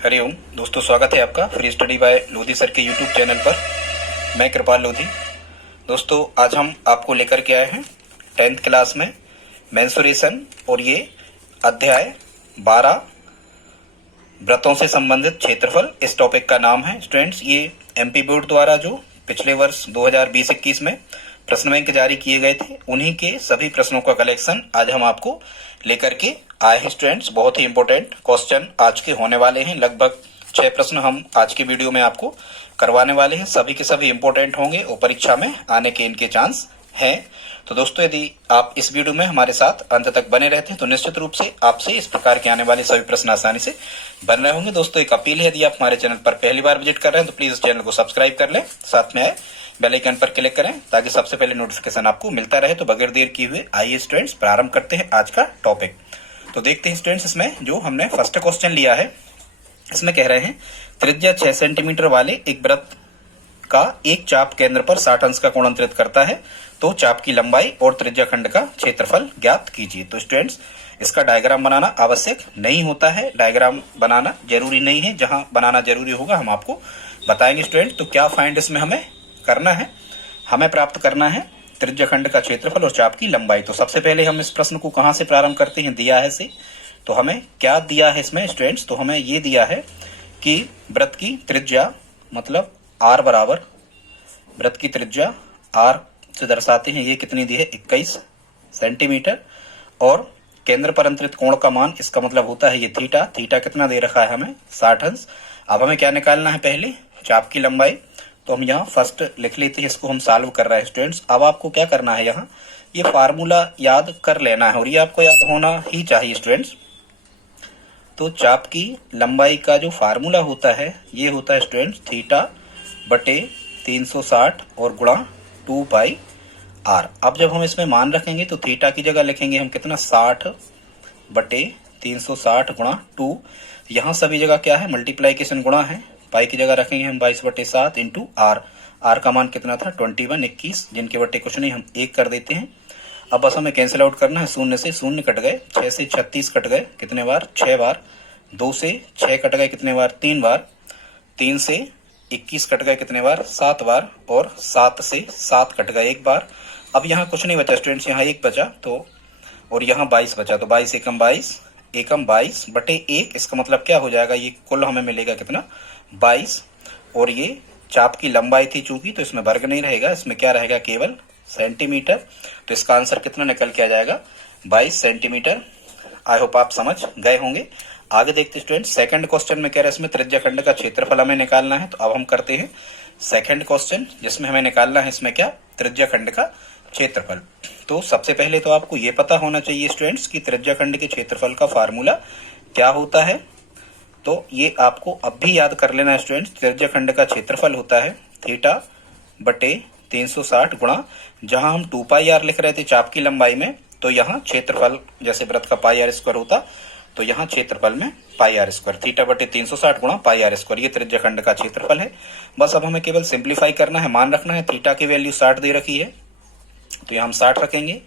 हरिओम दोस्तों, स्वागत है आपका free study bye Lodhi sir के यूट्यूब चैनल पर। मैं कृपाल लोधी। दोस्तों, आज हम आपको लेकर के आए हैं 10th क्लास में मेंसुरेशन और ये अध्याय 12 व्रतों से संबंधित क्षेत्रफल, इस टॉपिक का नाम है। स्टूडेंट्स, ये एमपी बोर्ड द्वारा जो पिछले वर्ष 2020-21 में प्रश्न बैंक जारी किए गए थे, उन्हीं के सभी प्रश्नों का कलेक्शन आज हम आपको लेकर के आए हैं। स्टूडेंट्स, बहुत ही इंपॉर्टेंट क्वेश्चन आज के होने वाले हैं। लगभग 6 प्रश्न हम आज की वीडियो में आपको करवाने वाले हैं। सभी के सभी इंपॉर्टेंट होंगे और परीक्षा में आने के इनके चांस हैं। तो दोस्तों, यदि आप इस वीडियो में हमारे साथ अंत तक बने रहते हैं तो निश्चित रूप से आपसे इस प्रकार के आने वाले सभी प्रश्न आसानी से बन रहे होंगे। दोस्तों, एक अपील है, यदि आप हमारे चैनल पर पहली बार विजिट कर रहे हैं तो प्लीज इस चैनल को सब्सक्राइब कर लें, साथ में आए बेल आइकन पर क्लिक करें ताकि सबसे पहले नोटिफिकेशन आपको मिलता रहे। तो बगैर देर किए हुए आइए स्टूडेंट्स प्रारंभ करते हैं आज का टॉपिक। तो देखते हैं स्टूडेंट्स, इसमें जो हमने फर्स्ट क्वेश्चन लिया है, इसमें कह रहे हैं त्रिज्या 6 सेंटीमीटर वाले एक वृत्त का एक चाप केंद्र पर 60 अंश का कोण अंतरित करता है, तो चाप की लंबाई और त्रिज्या खंड का क्षेत्रफल ज्ञात कीजिए। तो स्टूडेंट्स, इसका डायग्राम बनाना आवश्यक नहीं होता है, डायग्राम बनाना जरूरी नहीं है। जहां बनाना जरूरी होगा हम आपको बताएंगे। स्टूडेंट, तो क्या फाइंड इसमें हमें करना है? हमें प्राप्त करना है त्रिज्या खंड का क्षेत्रफल और चाप की लंबाई। तो सबसे पहले हम इस प्रश्न को कहां से प्रारंभ करते हैं? दिया है से। तो हमें क्या दिया है इसमें स्टूडेंट्स? तो हमें ये दिया है कि वृत्त की त्रिज्या मतलब आर बराबर, वृत्त की त्रिज्या आर से दर्शाते हैं, ये कितनी दी है 21 सेंटीमीटर, और केंद्र पर अंतरित कोण का मान, इसका मतलब होता है ये थीटा। थीटा कितना दे रखा है हमें? 60 अंश। अब हमें क्या निकालना है? पहले चाप की लंबाई। तो हम यहाँ फर्स्ट लिख लेते हैं, इसको हम सॉल्व कर रहे हैं स्टूडेंट्स। अब आपको क्या करना है, यहाँ ये फार्मूला याद कर लेना है और ये आपको याद होना ही चाहिए स्टूडेंट्स। तो चाप की लंबाई का जो फार्मूला होता है ये होता है स्टूडेंट्स थीटा बटे 360 और गुणा 2 पाई आर। अब जब हम इसमें मान रखेंगे तो थीटा की जगह लिखेंगे हम कितना, 60 बटे 360 गुणा 2। यहाँ सभी जगह क्या है, मल्टीप्लाइकेशन गुणा है। पाई की जगह रखेंगे हम 22/7 इंटू आर। आर का मान कितना था 21, जिनके बटे कुछ नहीं, हम 1 कर देते हैं। अब बस हमें कैंसिल आउट करना है, शून्य से शून्य कट गए, 6 से 36 कट गए, कितने बार? 6 बार। 2 से 6 कट गए, कितने बार? 3 बार। 3 से 21 कट गए, कितने बार? 7 बार। और 7 से 7 कट गए, 1 बार। अब यहाँ कुछ नहीं बचा स्टूडेंट्स, यहाँ 1 बचा, तो और यहाँ 22 बचा, तो 22 एकम 22 एकम 22 बटे 1। इसका मतलब क्या हो जाएगा, ये कुल हमें मिलेगा कितना, 22। और ये चाप की लंबाई थी चूंकि, तो इसमें वर्ग नहीं रहेगा, इसमें क्या रहेगा, केवल सेंटीमीटर। तो इसका आंसर कितना निकल के आ जाएगा, 22 सेंटीमीटर। आई होप आप समझ गए होंगे। आगे देखते स्टूडेंट, सेकंड क्वेश्चन में कह रहे हैं इसमें त्रिज्या खंड का क्षेत्रफल हमें निकालना है। तो अब हम करते हैं सेकंड क्वेश्चन, जिसमें हमें निकालना है इसमें क्या, त्रिज्या खंड का क्षेत्रफल। तो सबसे पहले तो आपको ये पता होना चाहिए स्टूडेंट्स कि त्रिज्या खंड के क्षेत्रफल का फार्मूला क्या होता है। तो ये आपको अब भी याद कर लेना है स्टूडेंट्स। त्रिज्या खंड का क्षेत्रफल होता है थीटा बटे 360 गुणा, जहां हम 2 पाई आर लिख रहे थे चाप की लंबाई में, तो यहाँ क्षेत्रफल जैसे वृत्त का पाई आर स्क्वायर होता, तो यहाँ क्षेत्रफल में पाई आर स्क्वायर, थीटा बटे 360 गुणा पाई आर स्क्वायर, ये त्रिज्या खंड का क्षेत्रफल है। बस अब हमें केवल सिंप्लीफाई करना है, मान रखना है। थीटा की वैल्यू 60 दे रखी है, तो यहाँ हम 60 रखेंगे।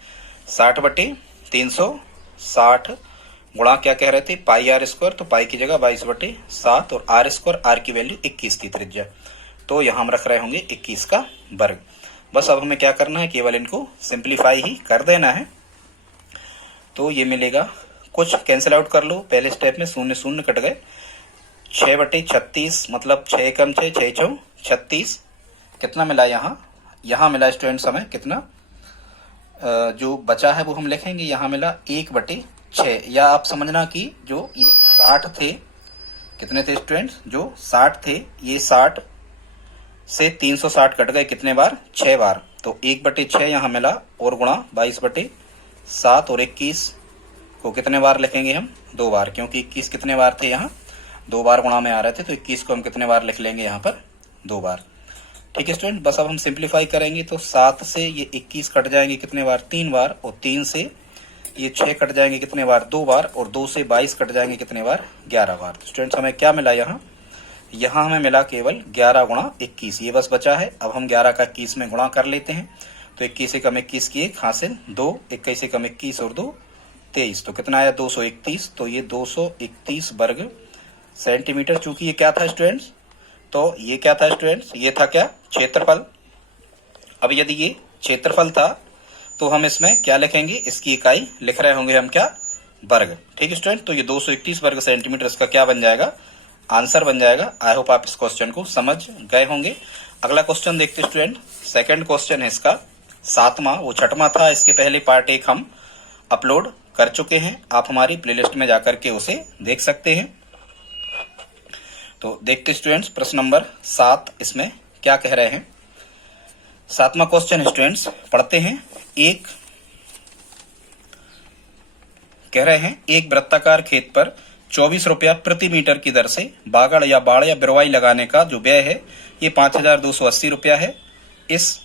60 बटे 360 गुणा क्या कह रहे थे, पाई आर स्क्वायर, तो पाई की जगह 22/7 और आर स्क्वायर, आर की वैल्यू 21 थी त्रिज्या, तो यहाँ हम रख रहे होंगे 21 का वर्ग। बस अब हमें क्या करना है, केवल इनको सिंप्लीफाई ही कर देना है। तो ये मिलेगा, कुछ कैंसिल आउट कर लो, पहले स्टेप में शून्य शून्य कट गए, 6/36 मतलब 6 कम 6, 6 चौ 36, कितना मिला यहाँ? यहाँ मिला स्टूडेंट्स हमें कितना, जो बचा है वो हम लिखेंगे, यहाँ मिला 1/6। या आप समझना कि जो ये 60 थे, कितने थे स्टूडेंट्स, जो 60 थे, ये 60 से 360 कट गए, कितने बार? 6 बार। तो 1/6 यहाँ मिला और गुणा 22/7 और 21 को कितने बार लिखेंगे हम? 2 बार, क्योंकि 21 कितने बार थे यहाँ? 2 बार गुणा में आ रहे थे, तो 21 को हम कितने बार लिख लेंगे यहाँ पर? 2 बार। ठीक है स्टूडेंट, बस अब हम सिंप्लीफाई करेंगे तो 7 से ये 21 कट जाएंगे, कितने बार? 3 बार। और 3 से ये 6 कट जाएंगे, कितने बार? 2 बार। और 2 से 22 कट जाएंगे, कितने बार? 11 बार। तो स्टूडेंट्स हमें क्या मिला यहाँ? यहाँ हमें मिला केवल 11 गुणा 21, ये बस बचा है। अब हम 11 का 21 में गुणा कर लेते हैं, तो 21 से कम 21 की 1 हासिल 2, 21 से कम 21 और 2 23, तो कितना आया? 231। तो ये 231 वर्ग सेंटीमीटर। चूंकि ये क्या था स्टूडेंट्स, तो ये क्या था स्टूडेंट्स, ये था क्या, क्षेत्रफल। अब यदि ये क्षेत्रफल था तो हम इसमें क्या लिखेंगे, इसकी इकाई लिख रहे होंगे हम क्या, वर्ग। ठीक है स्टूडेंट, तो ये 231 वर्ग सेंटीमीटर इसका क्या बन जाएगा, आंसर बन जाएगा। आई होप आप इस क्वेश्चन को समझ गए होंगे। अगला क्वेश्चन देखते स्टूडेंट, सेकंड क्वेश्चन है इसका 7वां, वो 6वां था। इसके पहले पार्ट 1 हम अपलोड कर चुके हैं, आप हमारी प्लेलिस्ट में जाकर के उसे देख सकते हैं। तो देखते स्टूडेंट्स प्रश्न नंबर 7 इसमें क्या कह रहे हैं। 7वां क्वेश्चन स्टूडेंट्स पढ़ते हैं। एक कह रहे हैं, एक वृत्ताकार खेत पर 24 रुपया प्रति मीटर की दर से बागड़ या बाड़ या बिरवाई लगाने का जो व्यय है ये 5280 रुपया है। इस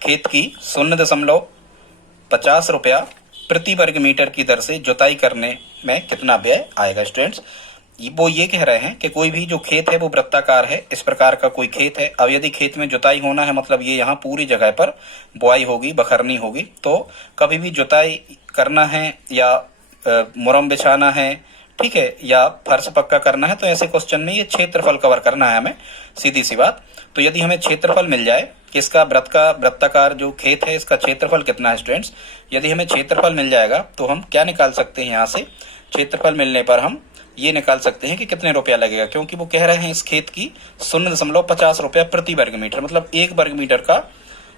खेत की 0.50 रुपया प्रति वर्ग मीटर की दर से जुताई करने में कितना व्यय आएगा। स्टूडेंट्स वो ये कह रहे हैं कि कोई भी जो खेत है वो वृत्ताकार है, इस प्रकार का कोई खेत है। अब यदि खेत में जुताई होना है, मतलब ये यहाँ पूरी जगह पर बुआई होगी, बखरनी होगी, तो कभी भी जुताई करना है या मुरम बिछाना है, ठीक है, या फर्श पक्का करना है, तो ऐसे क्वेश्चन में ये क्षेत्रफल कवर करना है हमें, सीधी सी बात। तो यदि हमें क्षेत्रफल मिल जाए कि इसका वृत्ताकार जो खेत है इसका क्षेत्रफल कितना है स्टूडेंट्स, यदि हमें क्षेत्रफल मिल जाएगा तो हम क्या निकाल सकते हैं, यहाँ से क्षेत्रफल मिलने पर हम ये निकाल सकते हैं कि कितने रुपया लगेगा। क्योंकि वो कह रहे हैं इस खेत की 0.50 रुपया प्रति वर्ग मीटर, मतलब एक वर्ग मीटर का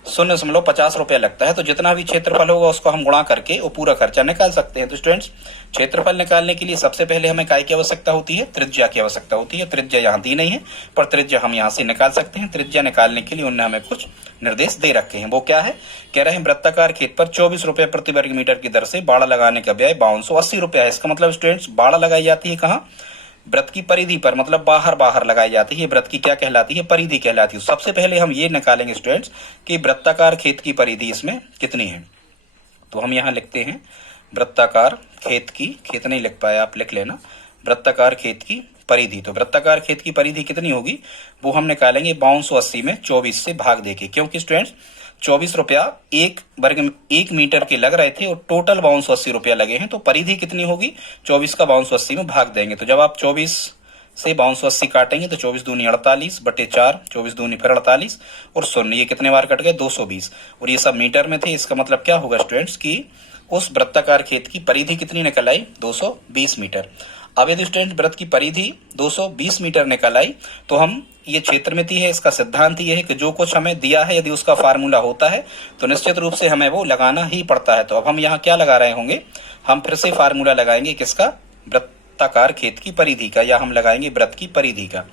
0.50 रुपया लगता है। तो जितना भी क्षेत्रफल होगा उसको हम गुणा करके वो पूरा खर्चा निकाल सकते हैं। तो स्टूडेंट्स क्षेत्रफल निकालने के लिए सबसे पहले हमें काय की आवश्यकता होती है, त्रिज्या की आवश्यकता होती है। त्रिज्या यहाँ दी नहीं है पर त्रिज्या हम यहाँ से निकाल सकते हैं। त्रिज्या निकालने के लिए उन्होंने हमें कुछ निर्देश दे रखे हैं। वो क्या है, कह रहे हैं वृत्ताकार खेत पर 24 रुपये प्रति वर्ग मीटर की दर से बाड़ा लगाने का व्यय 5280 रुपया है। इसका मतलब स्टूडेंट्स बाड़ा लगाई जाती है कहाँ, व्रत की परिधि पर, मतलब बाहर बाहर लगाई जाती है। व्रत की क्या कहलाती है, परिधि कहलाती है। सबसे पहले हम ये निकालेंगे स्टूडेंट्स कि वृत्ताकार खेत की परिधि इसमें कितनी है। तो हम यहाँ लिखते हैं वृत्ताकार खेत की, खेत नहीं लिख पाया आप लिख लेना, वृत्ताकार खेत की परिधि। तो वृत्ताकार खेत की परिधि कितनी होगी वो हम निकालेंगे 5280 में 24 से भाग देके, क्योंकि स्टूडेंट्स 24 रुपया एक मीटर के लग रहे थे और टोटल 5280 रुपया लगे हैं। तो परिधि कितनी होगी, 24 का 5280 में भाग देंगे। तो जब आप 24 से 5280 काटेंगे तो 24 दूनी 48 बटे 4, 24 दूनी फिर 48 और 0, ये कितने बार कट गए, 220। और ये सब मीटर में थे। इसका मतलब क्या होगा स्टूडेंट्स की उस वृत्ताकार खेत की परिधि कितनी निकल आई, 220 मीटर। अब यदि स्टूडेंट व्रत की परिधि 220 मीटर निकल आई तो हम ये क्षेत्रमिति है, इसका सिद्धांत ये है कि जो कुछ हमें दिया है यदि उसका फार्मूला होता है तो निश्चित रूप से हमें वो लगाना ही पड़ता है। तो अब हम यहाँ क्या लगा रहे होंगे, हम फिर से फार्मूला लगाएंगे किसका, वृत्ताकार खेत की परिधि का, या हम लगाएंगे व्रत की परिधि का।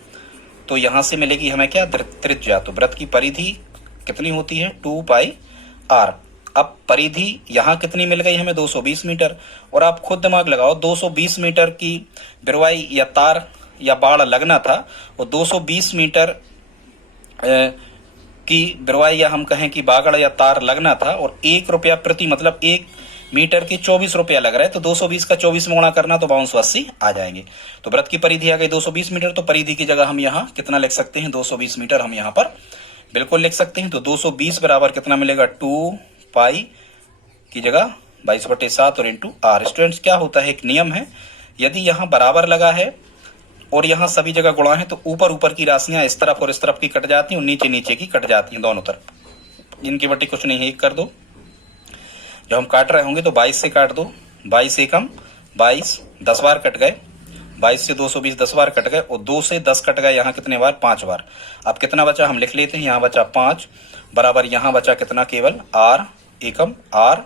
तो यहाँ से मिलेगी हमें क्या, त्रिज्या। तो व्रत की परिधि कितनी होती है, 2πr। अब परिधि यहाँ कितनी मिल गई हमें, 220 मीटर। और आप खुद दिमाग लगाओ, 220 मीटर की बिरवाई या तार या बाड़ लगना था और 220 मीटर की बिरवाई या हम कहें कि बागड़ या तार लगना था और 1 रुपया प्रति, मतलब 1 मीटर के 24 रुपया लग रहा है। तो 220 का 24 में गुणा करना तो 5280 आ जाएंगे। तो व्रत की परिधि आ गई 220 मीटर। तो परिधि की जगह हम यहाँ कितना लिख सकते हैं, 220 मीटर हम यहाँ पर बिल्कुल लिख सकते हैं। तो 220 बराबर कितना मिलेगा, 2π की जगह 22/7 और इंटू r। स्टूडेंट्स क्या होता है, एक नियम है, यदि यहाँ बराबर लगा है और यहाँ सभी जगह गुणा है तो ऊपर ऊपर की राशियां इस तरफ और इस तरफ की कट जाती हैं और नीचे नीचे की कट जाती हैं, दोनों तरफ। इनकी बट्टी कुछ नहीं है, एक कर दो। जब हम काट रहे होंगे तो 22 से काट दो, 22 एकम 22, 10 बार कट गए। 22 से 220 10 बार कट गए और 2 से 10 कट गए, यहाँ कितने बार, 5 बार। अब कितना बचा हम लिख लेते हैं, यहाँ बचा 5 बराबर यहाँ बचा कितना, केवल r एकम r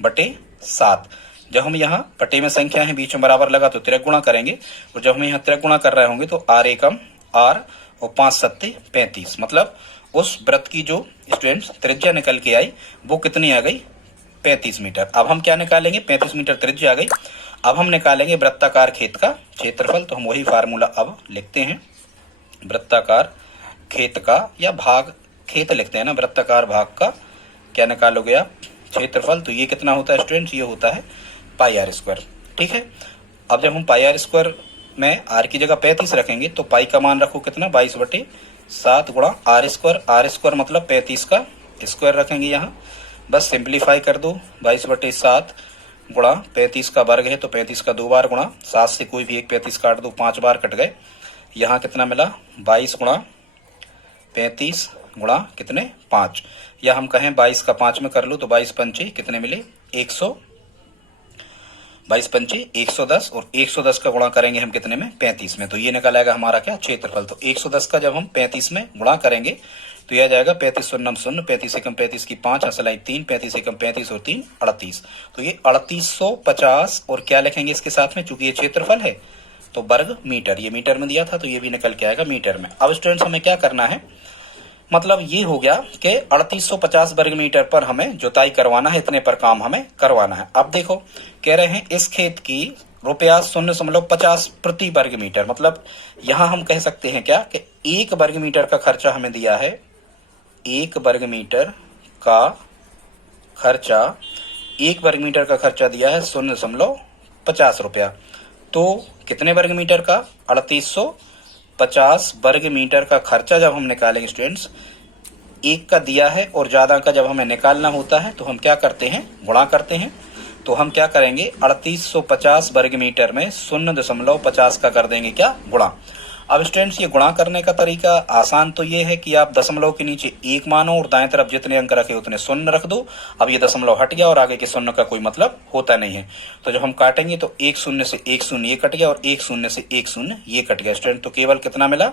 बटे 7। जब हम यहाँ बटे में संख्या है बीच में बराबर लगा तो तिरक गुणा करेंगे और जब हम यहाँ तिरक गुणा कर रहे होंगे तो r एकम r और 5 सत्ते 35, मतलब उस व्रत की जो स्टूडेंट्स त्रिज्या निकल के आई वो कितनी आ गई, 35 मीटर। अब हम क्या निकालेंगे, 35 मीटर त्रिज्या आ गई। अब हम निकालेंगे वृत्ताकार खेत का क्षेत्रफल। तो हम वही फार्मूला अब लिखते हैं, वृत्ताकार खेत का या भाग खेत लिखते हैं ना, वृत्ताकार भाग का क्या निकालोगे आप, क्षेत्रफल। तो ये कितना होता है स्टूडेंट्स, ये होता है πr²। ठीक है, अब जब हम πr² में r की जगह 35 रखेंगे तो पाई का मान रखो कितना, 22/7 गुणा r²। r² मतलब 35 का स्क्वायर रखेंगे यहाँ, बस सिंप्लीफाई कर दो। 22/7 गुणा 35 का वर्ग है तो 35 का 2 बार गुणा, 7 से कोई भी एक 35 काट दो, 5 बार कट गए। यहाँ कितना मिला 22 गुणा 35 गुणा कितने 5, या हम कहें 22 का 5 में कर लो तो 22 पंचे कितने मिले 100, 22 पंचे 110 और 110 का गुणा करेंगे हम कितने में 35 में, तो ये निकल आएगा हमारा क्या क्षेत्रफल। तो 110 का जब हम 35 में गुणा करेंगे तो यह जाएगा 35 शून्य 0, 35 एकम 35 की 5 असलाई 3, 35 एकम 35 और 3 38, तो ये 3850 और क्या लिखेंगे इसके साथ में, चूंकि ये क्षेत्रफल है तो वर्ग मीटर, ये मीटर में दिया था तो ये भी निकल के आएगा मीटर में। अब स्टूडेंट्स हमें क्या करना है, मतलब ये हो गया कि 3850 वर्ग मीटर पर हमें जुताई करवाना है, इतने पर काम हमें करवाना है। अब देखो कह रहे हैं इस खेत की रुपया 0.50 प्रति वर्ग मीटर, मतलब यहां हम कह सकते हैं क्या कि 1 वर्ग मीटर का खर्चा हमें दिया है, 1 वर्ग मीटर का खर्चा, 1 वर्ग मीटर का खर्चा दिया है 0.50 रुपया, तो कितने वर्ग मीटर का 3850 वर्ग मीटर का खर्चा जब हम निकालेंगे स्टूडेंट्स, एक का दिया है और ज्यादा का जब हमें निकालना होता है तो हम क्या करते हैं गुणा करते हैं, तो हम क्या करेंगे 3850 वर्ग मीटर में 0.50 का कर देंगे क्या गुणा। अब स्टूडेंट्स ये गुणा करने का तरीका आसान तो ये है कि आप दशमलव के नीचे 1 मानो और दाएं तरफ जितने अंक रखे उतने शून्य रख दो। अब ये दशमलव हट गया और आगे के शून्य का कोई मतलब होता नहीं है, तो जब हम काटेंगे तो 1 शून्य से 1 शून्य ये कट गया और 1 शून्य से 1 शून्य ये कट गया स्टूडेंट, तो केवल कितना मिला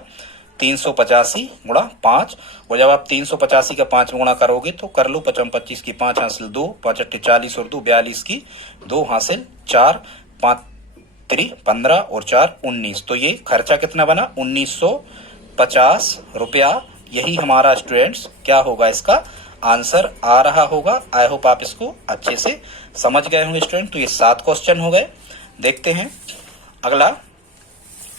385 गुणा 5, और जब आप 385 का 5 में गुणा करोगे तो कर लो 5 25 की 5 हासिल 2, 5 अट्ठे 40 और 2 42 की 2 हासिल 4, 5 3 15 और 4 19, तो ये खर्चा कितना बना 1950 रुपया। यही हमारा स्टूडेंट्स क्या होगा इसका आंसर आ रहा होगा। आई होप आप इसको अच्छे से समझ गए होंगे स्टूडेंट। तो ये 7 क्वेश्चन हो गए। देखते हैं अगला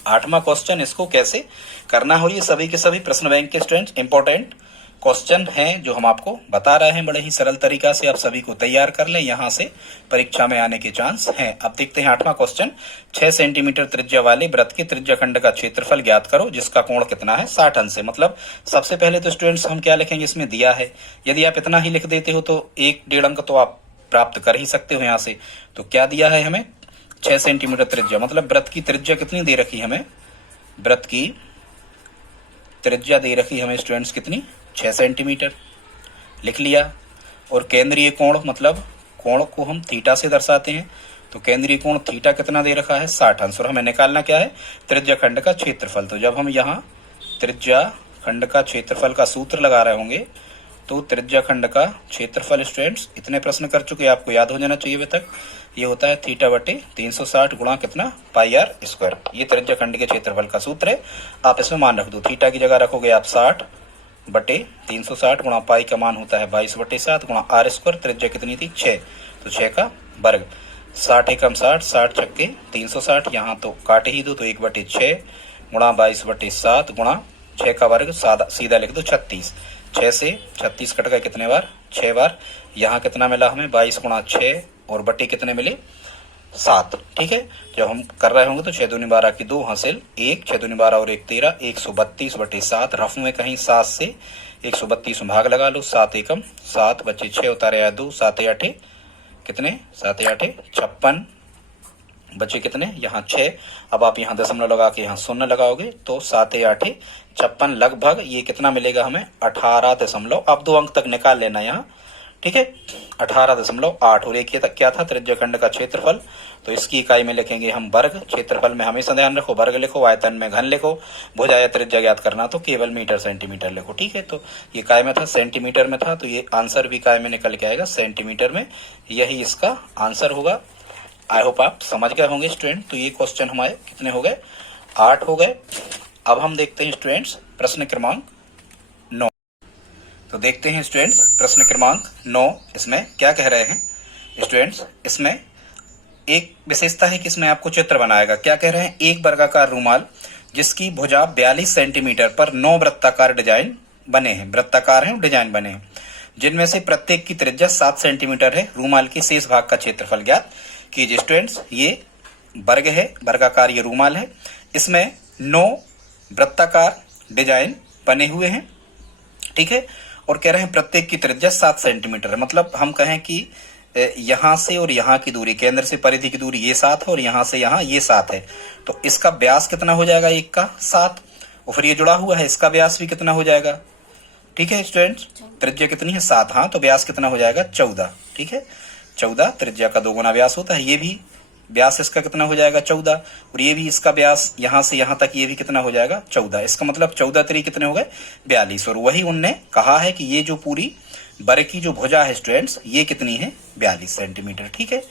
8वां क्वेश्चन, इसको कैसे करना हो। ये सभी के सभी प्रश्न बैंक के स्टूडेंट्स इंपॉर्टेंट क्वेश्चन हैं जो हम आपको बता रहे हैं, बड़े ही सरल तरीका से आप सभी को तैयार कर लें, यहां से परीक्षा में आने के चांस हैं। अब देखते हैं 8वां क्वेश्चन, 6 सेंटीमीटर त्रिज्या वाले वृत्त के त्रिज्या खंड का क्षेत्रफल ज्ञात करो जिसका कोण कितना है 60 अंश से। मतलब सबसे पहले तो स्टूडेंट्स हम क्या लिखेंगे, इसमें दिया है, यदि आप इतना ही लिख देते हो तो 1-1.5 अंक तो आप प्राप्त कर ही सकते हो यहाँ से। तो क्या दिया है हमें 6 सेंटीमीटर त्रिज्या, मतलब वृत्त की त्रिज्या कितनी दे रखी हमें, वृत्त की त्रिज्या दे रखी हमें स्टूडेंट्स कितनी 6 सेंटीमीटर लिख लिया। और केंद्रीय कोण, मतलब कोण को हम थीटा से दर्शाते हैं, तो केंद्रीय कोण थीटा कितना दे रखा है 60 अंश। और हमें निकालना क्या है त्रिज्या खंड का क्षेत्रफल। तो जब हम यहाँ त्रिज्या खंड का क्षेत्रफल का सूत्र लगा रहे होंगे तो त्रिज्या खंड का क्षेत्रफल स्टूडेंट्स इतने प्रश्न कर चुके, आपको याद हो जाना चाहिए अभी तक, ये होता है थीटा बटे 360 गुणा कितना पाई आर स्क्वायर। ये त्रिज्या खंड के क्षेत्रफल का सूत्र है, आप इसमें मान रख दो। थीटा की जगह रखोगे आप 60 बटे 360 गुणा पाई का मान होता है 22 बटे 7 गुणा आर स्क्वायर, त्रिज्या कितनी थी 6, तो 6 का वर्ग, 60 एकम 60, 60 छक्के 360, यहाँ तो काट ही दो तो 1 बटे 6 गुणा 22 बटे 7 गुणा 6 का वर्ग, सीधा लिख दो 36, 6 से 36 कट गए कितने बार 6 बार। यहाँ कितना मिला हमें 22 गुणा 6 और बटे कितने मिले 7। ठीक है, जब हम कर रहे होंगे तो 6 दूनी 12 की 2 हासिल 1, 6 दूनी 12 और 1 13, 132 बटे 7, रफ में कहीं 7 से 132 में भाग लगा लो, 7 एकम 7 बचे 6 उतारे 2, 7 8 कितने 7 8 56 बचे कितने यहाँ 6। अब आप यहाँ दशमलव लगा के यहाँ शून्य लगाओगे तो 7 8 56 लगभग ये कितना मिलेगा हमें 18 दशमलव, अब 2 अंक तक निकाल लेना यहाँ। ठीक है 18.8 और एक क्या था त्रिज्या खंड का क्षेत्रफल, तो इसकी इकाई में लिखेंगे हम वर्ग। क्षेत्रफल में हमेशा ध्यान रखो वर्ग लिखो, आयतन में घन लिखो, भुजा या त्रिज्या ज्ञात करना तो केवल मीटर सेंटीमीटर लिखो। ठीक है, तो ये इकाई में था सेंटीमीटर में था, तो ये आंसर भी इकाई में निकल के आएगा सेंटीमीटर में, यही इसका आंसर होगा। आई होप आप समझ गए होंगे स्टूडेंट। तो ये क्वेश्चन हमारे कितने हो गए 8 हो गए। अब हम देखते हैं स्टूडेंट्स प्रश्न क्रमांक 9। तो देखते हैं स्टूडेंट्स प्रश्न क्रमांक 9, इसमें क्या कह रहे हैं स्टूडेंट्स। इसमें एक विशेषता है कि इसमें आपको चित्र बनाएगा। क्या कह रहे हैं, एक वर्गाकार रूमाल जिसकी भुजा 42 सेंटीमीटर पर 9 वृत्ताकार डिजाइन बने हैं, वृत्ताकार हैं डिजाइन बने हैं, जिनमें से प्रत्येक की त्रिज्या 7 सेंटीमीटर है। रूमाल के शेष भाग का क्षेत्रफल ज्ञात कीजिए। स्टूडेंट्स ये वर्ग है, वर्गाकार ये रूमाल है, इसमें 9 वृत्ताकार डिजाइन बने हुए हैं। ठीक है, और कह रहे हैं प्रत्येक की त्रिज्या 7 सेंटीमीटर है। मतलब हम कहें कि यहाँ से और यहाँ की दूरी, केंद्र से परिधि की दूरी ये 7 है और यहाँ से यहाँ ये 7 है, तो इसका व्यास कितना हो जाएगा, एक का 7, और फिर ये जुड़ा हुआ है, इसका व्यास भी कितना हो जाएगा। ठीक है स्टूडेंट्स, त्रिज्या कितनी है 7, हाँ, तो व्यास कितना हो जाएगा 14। ठीक है, 14 त्रिज्या का 2 गुना व्यास होता है। ये भी व्यास इसका कितना हो जाएगा 14, और ये भी इसका व्यास यहाँ से यहाँ तक ये भी कितना हो जाएगा 14। इसका मतलब 14 3 कितने हो गए 42। और वही उनने कहा है कि ये जो पूरी वर्ग की जो भुजा है स्टूडेंट्स, ये कितनी है 42 सेंटीमीटर। ठीक है,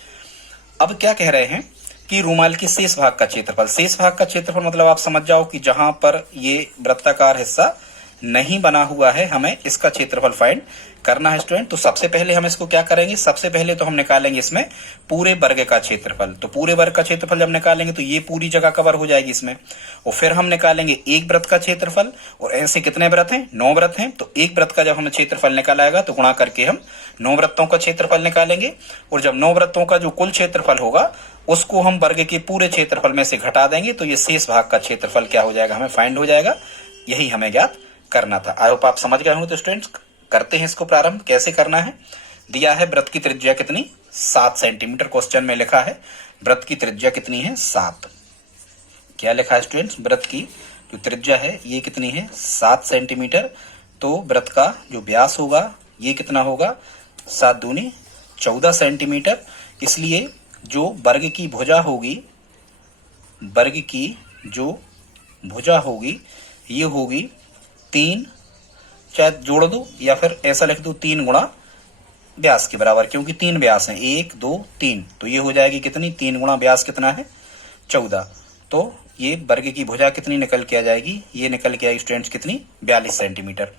अब क्या कह रहे हैं कि रूमाल के शेष भाग का क्षेत्रफल। शेष भाग का क्षेत्रफल मतलब आप समझ जाओ कि जहां पर ये वृत्ताकार हिस्सा नहीं बना हुआ है, हमें इसका क्षेत्रफल फाइंड करना है स्टूडेंट। तो सबसे पहले हम इसको क्या करेंगे, सबसे पहले तो हम निकालेंगे इसमें पूरे वर्ग का क्षेत्रफल। तो पूरे वर्ग का क्षेत्रफल जब निकालेंगे तो ये पूरी जगह कवर हो जाएगी इसमें, और फिर हम निकालेंगे एक वृत्त का क्षेत्रफल। और ऐसे कितने वृत्त हैं, 9 वृत्त हैं, तो एक वृत्त का जब हमें क्षेत्रफल निकाला आएगा तो गुणा करके हम 9 वृत्तों का क्षेत्रफल निकालेंगे। और जब 9 वृत्तों का जो कुल क्षेत्रफल होगा उसको हम वर्ग के पूरे क्षेत्रफल में से घटा देंगे, तो ये शेष भाग का क्षेत्रफल क्या हो जाएगा, हमें फाइंड हो जाएगा। यही हमें ज्ञात करना था। आई होप आप समझ गए होंगे। तो स्टूडेंट्स करते हैं इसको प्रारंभ। कैसे करना है, दिया है वृत्त की त्रिज्या कितनी 7 सेंटीमीटर, क्वेश्चन में लिखा है वृत्त की त्रिज्या कितनी है 7। क्या लिखा है स्टूडेंट्स, वृत्त की जो त्रिज्या है ये कितनी है 7 सेंटीमीटर। तो वृत्त का जो व्यास होगा ये कितना होगा 7 दूनी 14 सेंटीमीटर। इसलिए जो वर्ग की भुजा होगी, वर्ग की जो भुजा होगी ये होगी 3, चाहे जोड़ दो या फिर ऐसा लिख दो 3 गुणा व्यास के बराबर, क्योंकि 3 व्यास हैं, 1 2 3, तो ये हो जाएगी कितनी 3 गुणा व्यास कितना है 14। तो ये वर्ग की भुजा कितनी निकल के आ जाएगी, ये निकल के आएगी स्टूडेंट्स कितनी 42 सेंटीमीटर।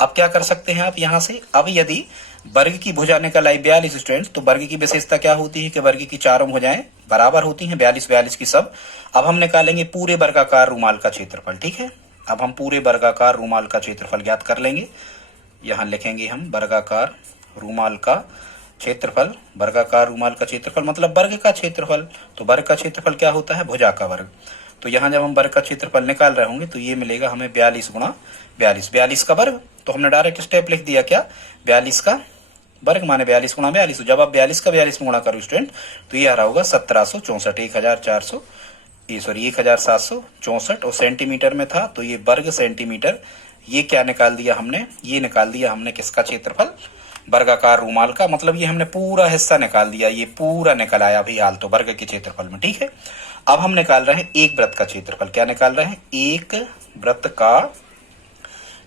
अब क्या कर सकते हैं आप यहाँ से, अब यदि वर्ग की भुजा निकल आई 42 स्टूडेंट्स, तो वर्ग की विशेषता क्या होती है कि वर्ग की चारों भुजाएं बराबर होती हैं, 42 42 की सब। अब हम निकालेंगे पूरे वर्गाकार रूमाल का क्षेत्रफल। ठीक है, अब हम पूरे वर्गाकार रूमाल का क्षेत्रफल ज्ञात कर लेंगे। यहाँ लिखेंगे हम वर्गाकार रूमाल का क्षेत्रफल। वर्गाकार रूमाल का क्षेत्रफल मतलब वर्ग का क्षेत्रफल। तो वर्ग का क्षेत्रफल क्या होता है, भुजा का वर्ग। तो यहाँ जब हम वर्ग का क्षेत्रफल निकाल रहे होंगे तो ये मिलेगा हमें 42 गुणा 42, 42 का वर्ग। तो हमने डायरेक्ट स्टेप लिख दिया, क्या 42 का वर्ग माने 42 गुणा 42। जब आप 42 का 42 में गुणा करो स्टूडेंट तो ये आ रहा होगा 1764, 1764, और सेंटीमीटर में था तो ये वर्ग सेंटीमीटर। ये क्या निकाल दिया हमने, ये निकाल दिया हमने किसका क्षेत्रफल, वर्गाकार रूमाल का। मतलब ये हमने पूरा हिस्सा निकाल दिया, ये पूरा निकल आया अभी हाल तो वर्ग के क्षेत्रफल में। ठीक है, अब हम निकाल रहे हैं एक वृत्त का क्षेत्रफल। क्या निकाल रहे हैं, एक वृत्त का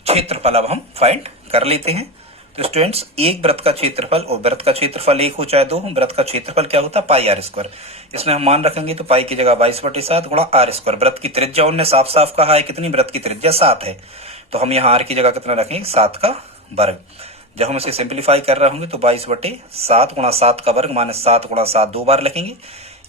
क्षेत्रफल अब हम फाइंड कर लेते हैं। तो स्टूडेंट्स एक वृत्त का क्षेत्रफल, और वृत्त का क्षेत्रफल 1 हो चाहे 2, वृत्त का क्षेत्रफल क्या होता है पाई आर स्क्वायर। इसमें हम मान रखेंगे तो पाई की जगह 22/7 गुणा आर स्क्वायर। वृत्त की त्रिज्या उन्होंने साफ साफ कहा है कितनी, वृत्त की त्रिज्या 7 है, तो हम यहाँ आर की जगह कितना रखेंगे 7 का वर्ग। जब हम इसे सिंप्लीफाई कर रहे होंगे तो 22/7 गुणा 7 का वर्ग माने 7 गुणा 7 2 बार लिखेंगे।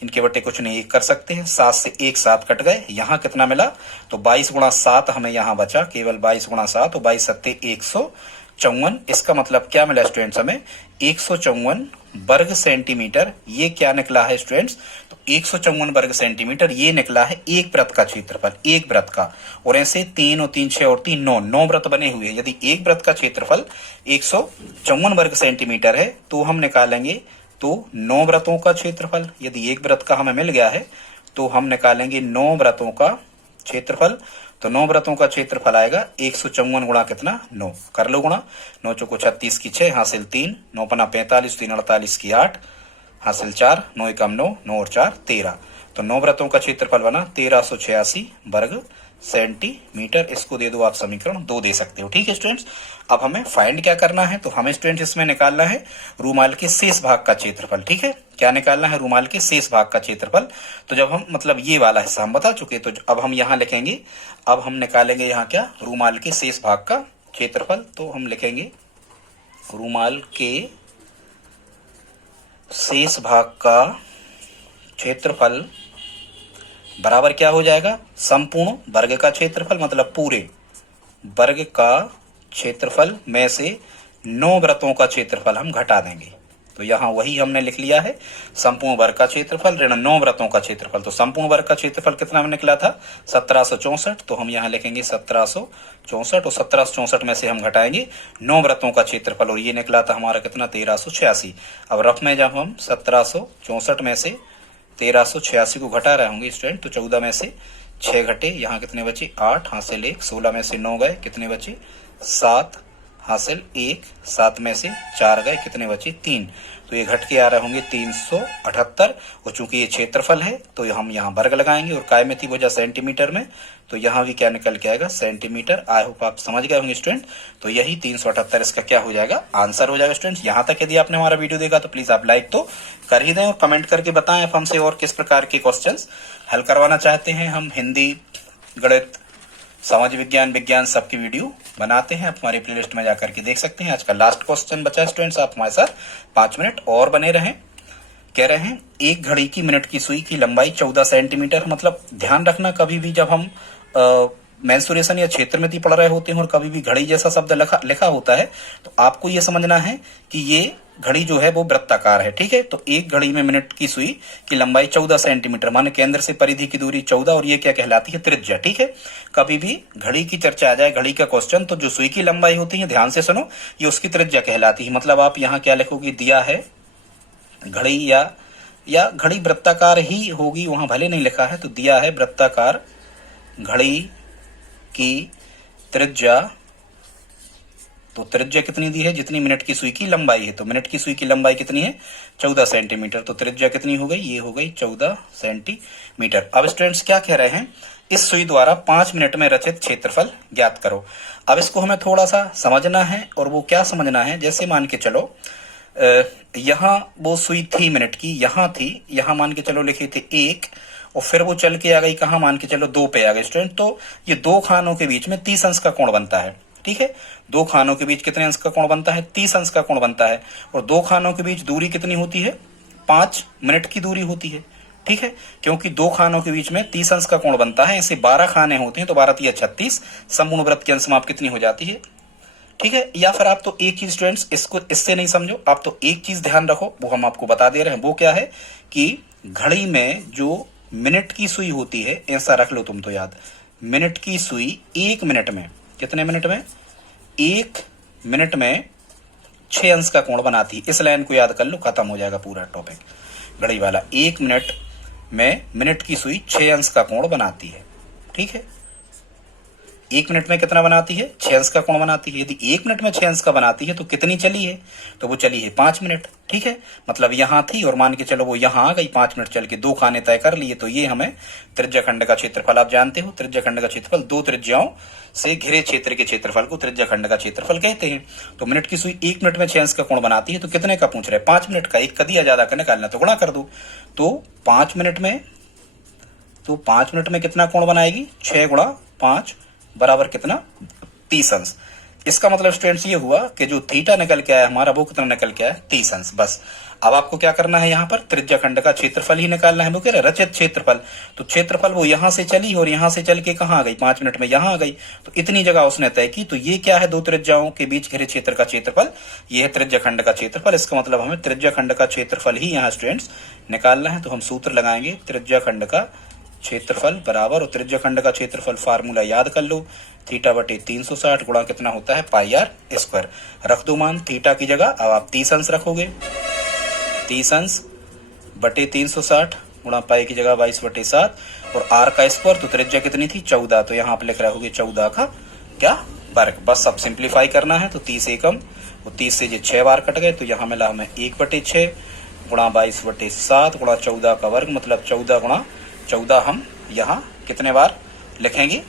इनके बट्टे कुछ नहीं, एक कर सकते हैं, 7 से 1 7 कट गए। यहाँ कितना मिला, तो 22 गुणा 7 हमें यहाँ बचा केवल 22 गुणा 7, तो 22 सत्ते 154। इसका मतलब क्या मिला स्टूडेंट्स, हमें 154 वर्ग सेंटीमीटर। ये क्या निकला है स्टूडेंट्स, तो 154 वर्ग सेंटीमीटर ये निकला है एक वृत्त का क्षेत्रफल, एक वृत्त का। और ऐसे 3 और 3 6 और 3 9 वृत्त बने हुए हैं। यदि एक वृत्त का क्षेत्रफल 154 वर्ग सेंटीमीटर है तो हम निकालेंगे तो 9 वृत्तों का क्षेत्रफल। यदि एक वृत्त का हमें मिल गया है तो हम निकालेंगे 9 वृत्तों का क्षेत्रफल। तो 9 वृत्तों का क्षेत्रफल आएगा 154 गुणा कितना 9, कर लो गुणा, 9 चौको 36 की 6 हासिल 3, 9 पना 45, 3 48 की 8 हासिल 4, 9 एकम 9, 9 और 4 13। तो 9 वृत्तों का क्षेत्रफल बना 1386 वर्ग सेंटीमीटर। इसको दे दो आप समीकरण 2 दे सकते हो। ठीक है स्टूडेंट्स, अब हमें फाइंड क्या करना है, तो हमें स्टूडेंट्स इसमें निकालना है रूमाल के शेष भाग का क्षेत्रफल। ठीक है, क्या निकालना है, रूमाल के शेष भाग का क्षेत्रफल। तो जब हम मतलब ये वाला हिस्सा हम बता चुके, तो अब हम यहाँ लिखेंगे, अब हम निकालेंगे यहाँ क्या, रूमाल के शेष भाग का क्षेत्रफल। तो हम लिखेंगे रूमाल के शेष भाग का क्षेत्रफल बराबर क्या हो जाएगा, संपूर्ण वर्ग का क्षेत्रफल, मतलब पूरे वर्ग का क्षेत्रफल में से 9 वृत्तों का क्षेत्रफल हम घटा देंगे। तो यहाँ वही हमने लिख लिया है, संपूर्ण वर्ग का क्षेत्रफल ऋण 9 वृत्तों का क्षेत्रफल। तो संपूर्ण वर्ग का क्षेत्रफल कितना निकला था 1764, तो हम यहाँ लिखेंगे 1764 और 1764 में से हम घटाएंगे 9 वृत्तों का क्षेत्रफल और ये निकला था हमारा कितना 1386। अब रफ में जब हम 1764 में से 1386 को घटा रहे होंगे स्टूडेंट, तो 14 में से 6 घटे, यहाँ कितने बचे 8, हासिल 1, 16 में से 9 गए, कितने बचे 7, हासिल 1, 7 में से 4 गए, कितने बचे 3। तो ये घट के आ रहे होंगे 378 और चूंकि ये क्षेत्रफल है तो हम यहाँ वर्ग लगाएंगे और काय में थी वजह सेंटीमीटर में, तो यहाँ भी क्या निकल के आएगा सेंटीमीटर। आई होप आप समझ गए होंगे स्टूडेंट। तो यही 378 इसका क्या हो जाएगा आंसर हो जाएगा स्टूडेंट्स। यहाँ तक यदि आपने हमारा वीडियो देखा तो प्लीज आप लाइक तो कर ही दें और कमेंट करके बताएं आप हमसे और किस प्रकार के क्वेश्चन हल करवाना चाहते हैं। हम हिंदी, गणित, समाज विज्ञान, विज्ञान सबकी वीडियो बनाते हैं, आप हमारे प्लेलिस्ट में जाकर के देख सकते हैं। आज का लास्ट क्वेश्चन बचा स्टूडेंट्स, आप हमारे साथ 5 मिनट और बने रहें। कह रहे हैं एक घड़ी की मिनट की सुई की लंबाई 14 सेंटीमीटर। मतलब ध्यान रखना कभी भी जब हम मेंसुरेशन या क्षेत्रमिति पढ़ रहे होते हैं और कभी भी घड़ी जैसा शब्द लिखा होता है तो आपको ये समझना है कि ये घड़ी जो है वो वृत्ताकार है, ठीक है। तो एक घड़ी में मिनट की सुई की लंबाई 14 सेंटीमीटर, माने केंद्र से परिधि की दूरी 14 और ये क्या कहलाती है त्रिज्या, ठीक है। कभी भी घड़ी की चर्चा आ जाए, घड़ी का क्वेश्चन, तो जो सुई की लंबाई होती है ध्यान से सुनो, ये उसकी त्रिज्या कहलाती है। मतलब आप यहाँ क्या लिखोगे, दिया है घड़ी या घड़ी वृत्ताकार ही होगी, वहां भले नहीं लिखा है, तो दिया है वृत्ताकार घड़ी की त्रिज्या, तो त्रिज्या कितनी दी है जितनी मिनट की सुई की लंबाई है। तो मिनट की सुई की लंबाई कितनी है 14 सेंटीमीटर, तो त्रिज्या कितनी हो गई, ये हो गई 14 सेंटीमीटर। अब स्टूडेंट्स क्या कह रहे हैं, इस सुई द्वारा 5 मिनट में रचित क्षेत्रफल ज्ञात करो। अब इसको हमें थोड़ा सा समझना है, और वो क्या समझना है, जैसे मान के चलो यहाँ वो सुई थी मिनट की, यहाँ थी, यहाँ मान के चलो लिखे थे 1 और फिर वो चल के आ गई कहाँ, मान के चलो 2 पे आ गए स्टूडेंट। तो ये दो खानों के बीच में 30 अंश का कोण बनता है, ठीक है। दो खानों के बीच कितने अंश का कोण बनता है, 30 अंश का कोण बनता है। और दो खानों के बीच दूरी कितनी होती है, 5 मिनट की दूरी होती है, ठीक है। क्योंकि दो खानों के बीच में 30 अंश का कोण बनता है, ऐसे 12 खाने होते हैं, तो 12 3 36, संपूर्ण वृत्त की अंशमाप कितनी हो जाती है, ठीक है। या फिर आप तो एक चीज स्टूडेंट्स इसको इससे नहीं समझो, आप तो एक चीज ध्यान रखो, वो हम आपको बता दे रहे हैं। वो क्या है कि घड़ी में जो मिनट की सुई होती है, ऐसा रख लो तुम तो याद, मिनट की सुई 1 मिनट में, कितने मिनट में, 1 मिनट में 6 अंश का कोण बनाती है। इस लाइन को याद कर लो, खत्म हो जाएगा पूरा टॉपिक घड़ी वाला। 1 मिनट में मिनट की सुई 6 अंश का कोण बनाती है, ठीक है। 1 मिनट में कितना बनाती है, 6 अंश का कोण बनाती है। यदि 1 मिनट में 6 अंश का बनाती है तो कितनी चली है, तो वो चली है 5 मिनट, ठीक है। मतलब यहाँ थी और मान के चलो वो यहाँ आ गई, 5 मिनट चल के 2 खाने तय कर लिए। तो ये हमें त्रिज्या खंड का क्षेत्रफल, आप जानते हो त्रिज्या खंड का क्षेत्रफल 2 त्रिज्याओं से घिरे क्षेत्र के क्षेत्रफल को त्रिज्या खंड का क्षेत्रफल कहते हैं। तो मिनट की सुई 1 मिनट में 6 अंश का कोण बनाती है, तो कितने का पूछ रहे हैं, 5 मिनट का। एक का दिया ज्यादा का निकालना तो गुणा कर दो, तो 5 मिनट में कितना कोण बनाएगी, 6 गुणा 5 बराबर कितना 30 अंश। इसका मतलब स्टूडेंट्स ये हुआ कि जो थीटा निकल के आया हमारा, वो कितना निकल के आया 30 अंश। बस अब आपको क्या करना है, यहाँ पर त्रिज्या खंड का क्षेत्रफल ही निकालना है। वो कह रहे रचित क्षेत्रफल, तो क्षेत्रफल वो यहाँ से चली और यहाँ से चल के कहाँ आ गई, 5 मिनट में यहाँ आ गई। तो इतनी जगह उसने तय की। तो ये क्या है, 2 त्रिज्याओं के बीच घिरे क्षेत्र का क्षेत्रफल, ये है त्रिज्या खंड का क्षेत्रफल। इसका मतलब हमें त्रिज्या खंड का क्षेत्रफल ही यहाँ स्टूडेंट्स निकालना है। तो हम सूत्र लगाएंगे, त्रिज्या खंड का क्षेत्रफल बराबर, और त्रिज्या खंड का क्षेत्रफल फार्मूला याद कर लो, थीटा बटे 360 गुणा कितना होता है पाई आर स्क्वायर। रख दो मान थीटा की जगह, अब आप 30 अंश रखोगे, 30 अंश बटे 360 गुणा पाई की जगह 22 बटे 7 और आर का स्क्वायर। तो त्रिज्या कितनी थी 14, तो यहाँ आप लिख रहे होगे 14 का क्या वर्ग। बस अब सिंप्लीफाई करना है, तो 30 एकम, वो 30 से 6 बार कट गए, तो यहाँ मिला हमें 1 बटे 6 गुणा 22 बटे 7 गुणा 14 का वर्ग, मतलब 14 गुणा 14 हम यहाँ कितने बार लिखेंगे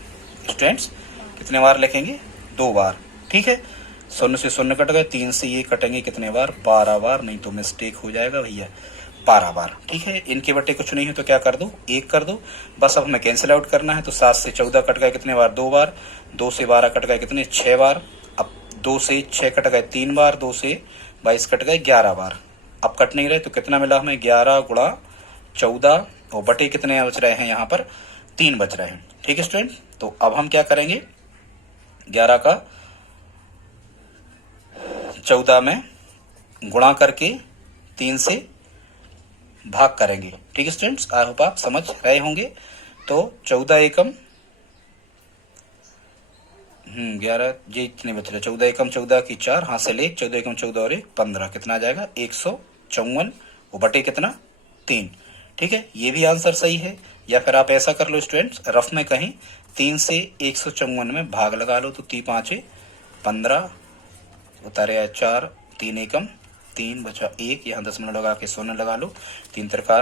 स्टूडेंट्स, कितने बार लिखेंगे, 2 बार, ठीक है। 0 से 0 कट गए, 3 से ये कटेंगे कितने बार, 12 बार, नहीं तो मिस्टेक हो जाएगा भैया, 12 बार, ठीक है। इनके बटे कुछ नहीं है तो क्या कर दो, 1 कर दो। बस अब हमें कैंसिल आउट करना है, तो 7 से 14 कट गए कितने बार, 2 बार, 2 से 12 कट गए कितने, 6 बार। अब 2 से 6 कट गए 3 बार, 2 से 22 कट गए 11 बार। अब कट नहीं रहे तो कितना मिला हमें, 11 गुणा 14 और बटे कितने बच रहे हैं, यहाँ पर 3 बच रहे हैं, ठीक है स्टूडेंट। तो अब हम क्या करेंगे, 11 का 14 में गुणा करके 3 से भाग करेंगे। ठीक है स्टूडेंट्स, आई होप आप समझ रहे होंगे। तो 14 एकम 11 ये इतने बच रहे, 14 एकम 14 की 4 हाथ से ले, 14 एकम 14 और 1 15, कितना आ जाएगा 154 वो बटे कितना 3। ठीक है, ये भी आंसर सही है। या फिर आप ऐसा कर लो स्टूडेंट्स, रफ में कहीं 3 से 154 में भाग लगा लो, तो 3 5 15 उतारे 4, 3 एकम 3 बचा 1, यहाँ 10 लगा के 100 लगा लो, 3 तिरका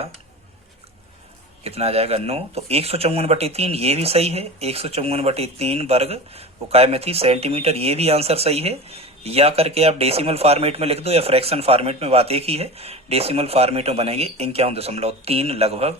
कितना आ जाएगा 9। तो 154/3 ये भी सही है। 154/3 वर्ग वो काय में थी सेंटीमीटर, ये भी आंसर सही है। या करके आप डेसिमल फॉर्मेट में लिख दो या फ्रैक्शन फॉर्मेट में, बात एक ही है। डेसिमल फॉर्मेट में बनेंगे 51.3 लगभग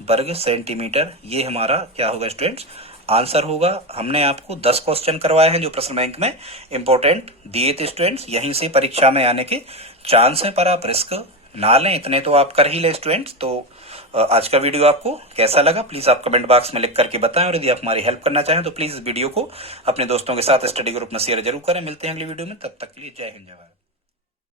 वर्ग सेंटीमीटर। ये हमारा क्या होगा स्टूडेंट्स, आंसर होगा। हमने आपको 10 क्वेश्चन करवाए हैं जो प्रश्न बैंक में इंपॉर्टेंट दिए थे स्टूडेंट्स, यहीं से परीक्षा में आने के चांस है, पर आप रिस्क ना लें, इतने तो आप कर ही ले स्टूडेंट्स। तो आज का वीडियो आपको कैसा लगा प्लीज आप कमेंट बॉक्स में लिख करके बताएं, और यदि आप हमारी हेल्प करना चाहें तो प्लीज इस वीडियो को अपने दोस्तों के साथ स्टडी ग्रुप में शेयर जरूर करें। मिलते हैं अगली वीडियो में, तब तक के लिए जय हिंद जय भारत।